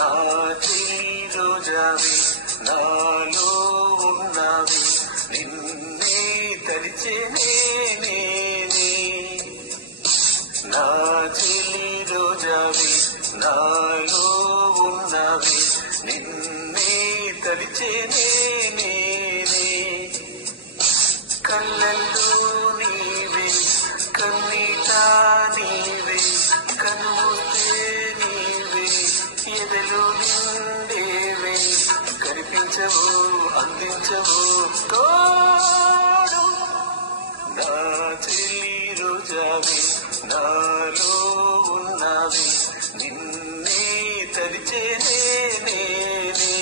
నా చెలి రోజావి నాలో ఉన్నావి నిన్నే తలిచేనే నేనే నా చెలి రోజావి నాలో ఉన్నావి నిన్నే తలిచేనే నేనే కళ్ళల్లో నీవే కన్నీట నీవే కనుమూస్తే నీవే ఎదలు నిండేవే కనిపించవు అందించవు తోడు నా చెల్లి రోజావి నాలో ఉన్నావి నిన్నే తలిచేనే నేనే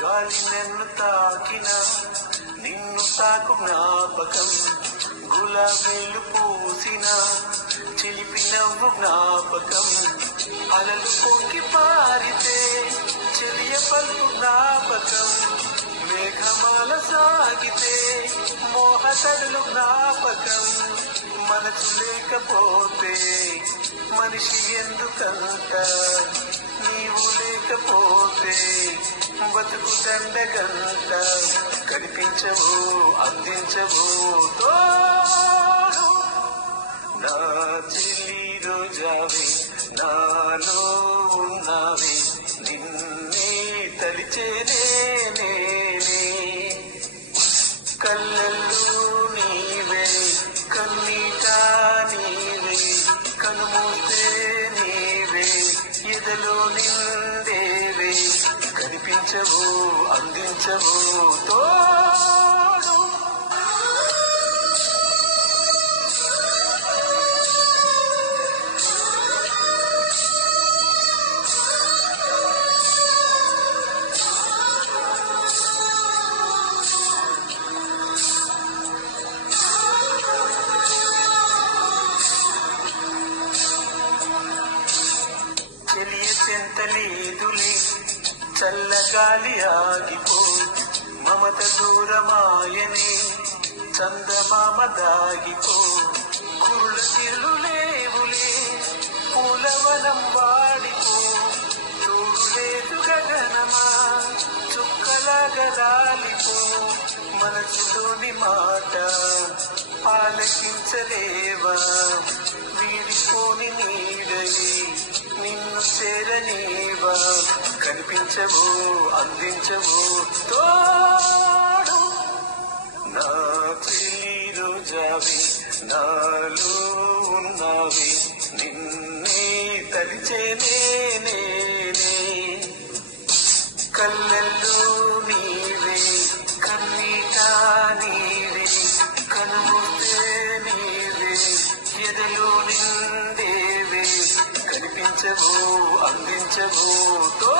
గాలి నన్ను తాకిన నిన్ను తాకు జ్ఞాపకం గులాబీలు పూసిన చిలిపి నవ్వు జ్ఞాపకం అలలు పొంగి పారితే చెలియ పలుకు జ్ఞాపకం మేఘమాల సాగితే మోహతడులు జ్ఞాపకం మనసు లేకపోతే మనిషి ఎందుకంత నీవు లేకపోతే బతుకు దండగంట కనిపించవు అందించవు తోడు నా చెల్లి రోజావి నాలో ఉన్నావి నిన్నే తలిచేనే నేనే కళ్ళల్లో నీవే కన్నీట నీవే కనుమూస్తే నీవే ఎదలో నిండేవే కనిపించవు అందించవు తోడు చెలియ చెంతలేదులే చల్లగాలి ఆగిపో మమత దూరమాయనే చందమామ దాగిపో కురుల తిరులు లేవులే పూలవనం వాడిపో తోడు లేదు గగనమా చుక్కలాగలాలిపో మనసులోని మాట ఆలకించలేవా వీడిపోని నీడై నిన్ను చేరనీవా కనిపించవు అందించవు తోడు నా చెల్లి రోజావి నాలో ఉన్నావి నిన్నే తలిచేనే నేనే కళ్ళల్లో నీవే కన్నీట నీవే కనుమూస్తే నీవే ఎదలో నిండేవే కనిపించవు అందించవు తో